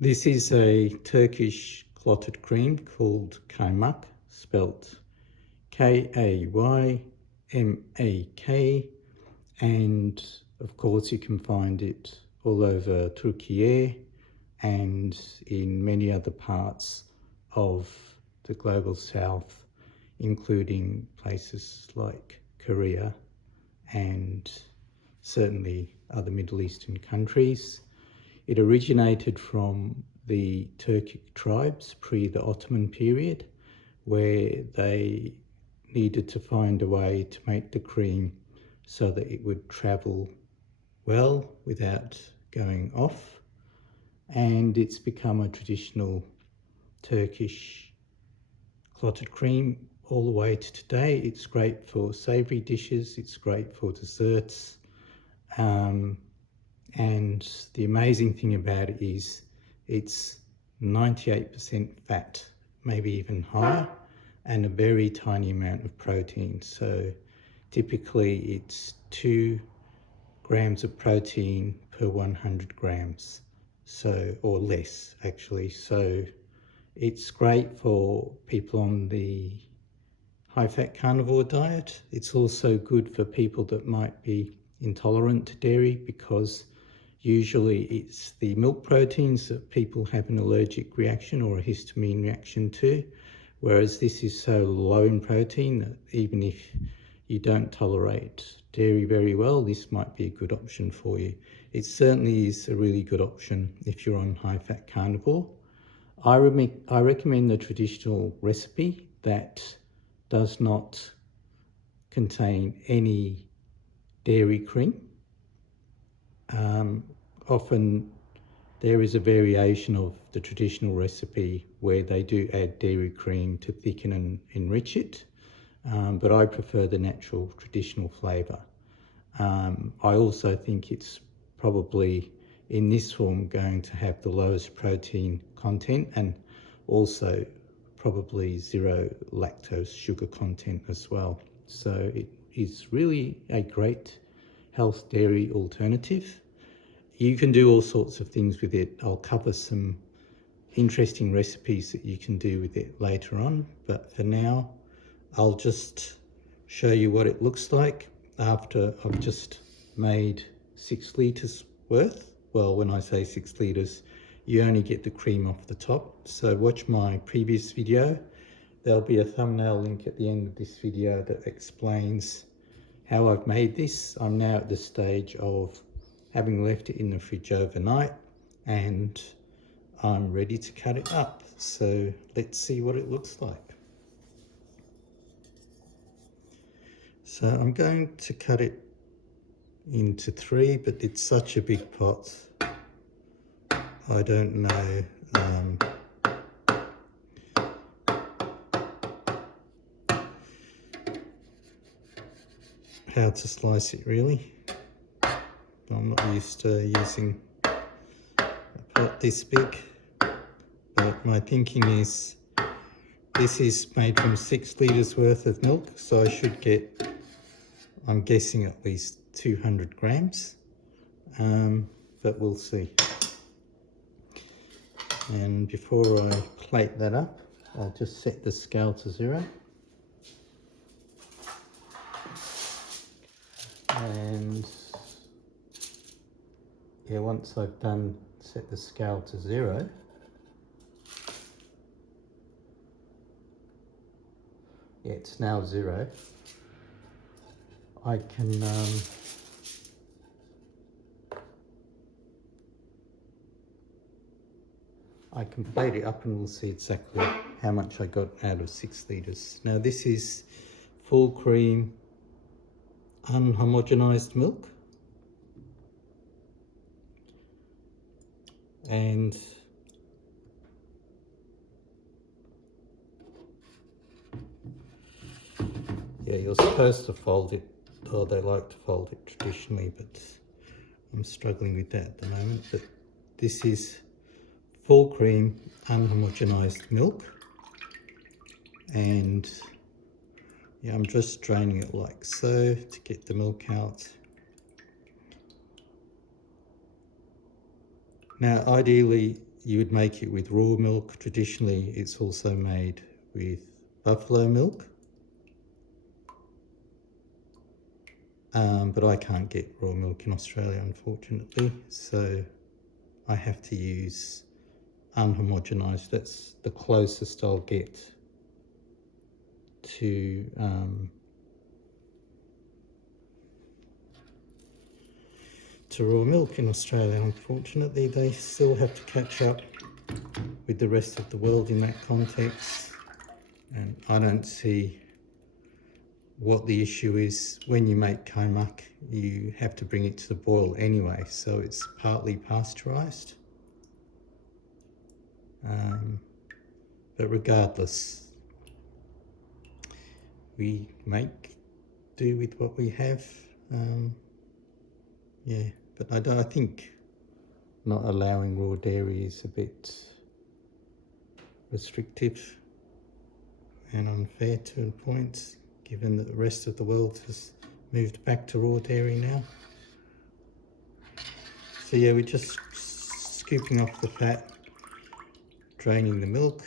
This is a Turkish clotted cream called Kaymak, spelt Kaymak, and of course you can find it all over Turkiye and in many other parts of the global south, including places like Korea and certainly other Middle Eastern countries. It originated from the Turkic tribes pre the Ottoman period, where they needed to find a way to make the cream so that it would travel well without going off. And it's become a traditional Turkish clotted cream all the way to today. It's great for savoury dishes, it's great for desserts. And the amazing thing about it is it's 98% fat, maybe even higher, and a very tiny amount of protein. So typically it's 2 grams of protein per 100 grams, so, or less actually. So it's great for people on the high-fat carnivore diet. It's also good for people that might be intolerant to dairy, because usually it's the milk proteins that people have an allergic reaction or a histamine reaction to, whereas this is so low in protein that even if you don't tolerate dairy very well, this might be a good option for you. It certainly is a really good option if you're on high-fat carnivore. I recommend the traditional recipe that does not contain any dairy cream. Often there is a variation of the traditional recipe where they do add dairy cream to thicken and enrich it, but I prefer the natural traditional flavour. I also think it's probably in this form going to have the lowest protein content and also probably 0 lactose sugar content as well. So it is really a great health dairy alternative. You can do all sorts of things with it. I'll cover some interesting recipes that you can do with it later on, but for now I'll just show you what it looks like after I've just made 6 litres worth. Well, when I say 6 litres, you only get the cream off the top. So watch my previous video. There'll be a thumbnail link at the end of this video that explains how I've made this. I'm now at the stage of having left it in the fridge overnight, and I'm ready to cut it up. So let's see what it looks like. So I'm going to cut it into 3, but it's such a big pot, I don't know how to slice it really. I'm not used to using a pot this big, but my thinking is this is made from 6 litres worth of milk, so I should get, I'm guessing, at least 200 grams, but we'll see. And before I plate that up, I'll just set the scale to 0. And yeah, once I've set the scale to 0, yeah, it's now 0. I can plate it up and we'll see exactly how much I got out of 6 litres. Now this is full cream, unhomogenized milk, and yeah, you're supposed to fold it, or they like to fold it traditionally, but I'm struggling with that at the moment. But this is full cream, unhomogenized milk, and yeah, I'm just draining it like so to get the milk out. Now ideally you would make it with raw milk. Traditionally, it's also made with buffalo milk. But I can't get raw milk in Australia, unfortunately, so I have to use unhomogenized. That's the closest I'll get to raw milk in Australia. Unfortunately, they still have to catch up with the rest of the world in that context, and I don't see what the issue is. When you make Kaymak, you have to bring it to the boil anyway, so it's partly pasteurized. But regardless, we make do with what we have. Yeah, but I think not allowing raw dairy is a bit restrictive and unfair to a point, given that the rest of the world has moved back to raw dairy now. So yeah, we're just scooping off the fat, draining the milk.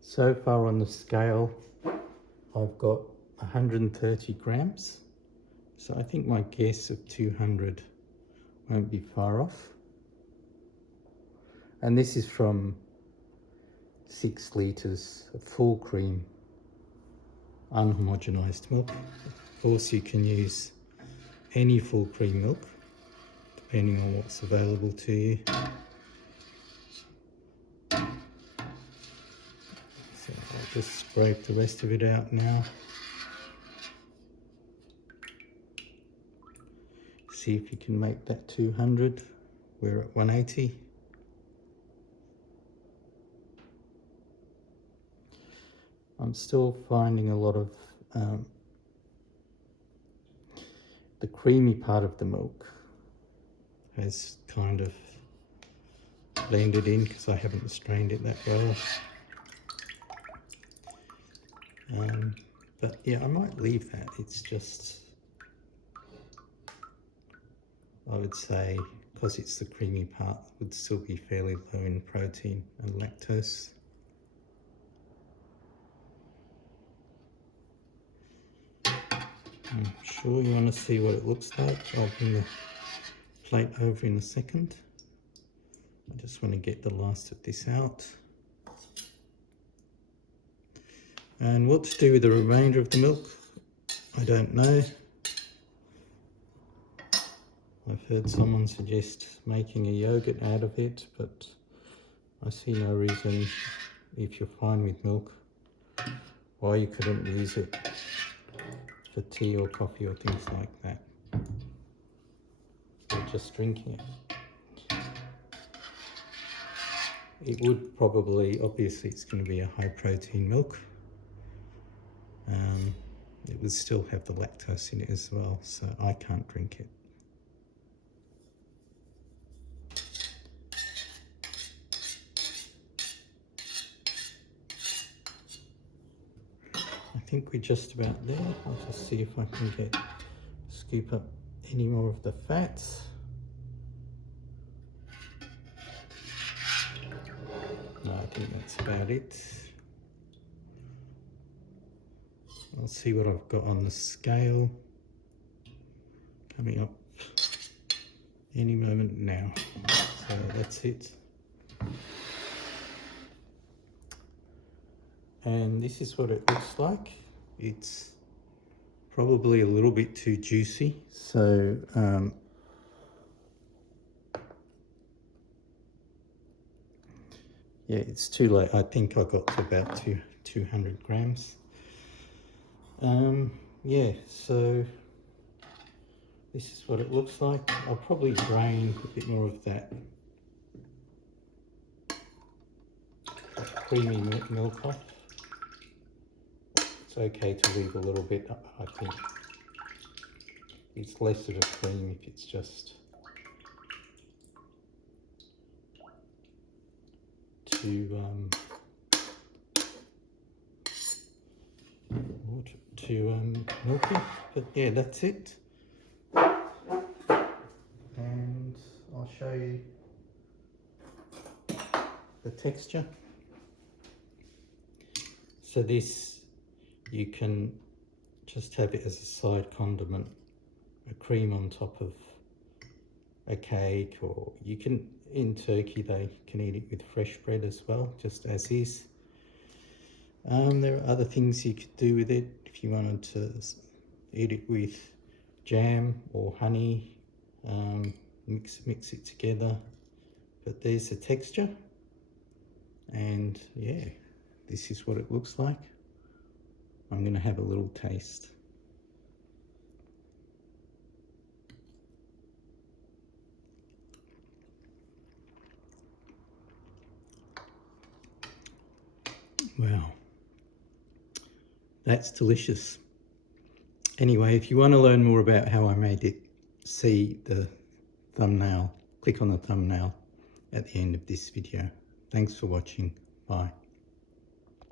So far on the scale, I've got 130 grams. So I think my guess of 200 won't be far off. And this is from 6 litres of full cream, unhomogenized milk. Of course, you can use any full cream milk, depending on what's available to you. So I'll just scrape the rest of it out now. See if you can make that 200. We're at 180. I'm still finding a lot of the creamy part of the milk has kind of blended in because I haven't strained it that well. But yeah, I might leave that. It's just, I would say, because it's the creamy part, would still be fairly low in protein and lactose. I'm sure you want to see what it looks like. I'll bring the plate over in a second. I just want to get the last of this out. And what to do with the remainder of the milk, I don't know. I've heard someone suggest making a yogurt out of it, but I see no reason, if you're fine with milk, why you couldn't use it for tea or coffee or things like that, or just drinking it. It would probably, obviously it's going to be a high protein milk. It would still have the lactose in it as well, so I can't drink it. I think we're just about there. I'll just see if I can scoop up any more of the fats. No, I think that's about it. I'll see what I've got on the scale. Coming up any moment now. So that's it. And this is what it looks like. It's probably a little bit too juicy, so yeah, it's too late. I think I got to about 200 grams. Yeah, so this is what it looks like. I'll probably drain a bit more of that creamy milk off. It's okay to leave a little bit, I think. It's less of a cream if it's just milky. But yeah, that's it. the texture. So this, you can just have it as a side condiment, a cream on top of a cake, or you can, in Turkey they can eat it with fresh bread as well, just as is. There are other things you could do with it if you wanted to eat it with jam or honey, mix it together. But there's the texture, and yeah, this is what it looks like. I'm going to have a little taste. Wow, that's delicious. Anyway, if you want to learn more about how I made it, see the thumbnail, click on the thumbnail at the end of this video. Thanks for watching. Bye.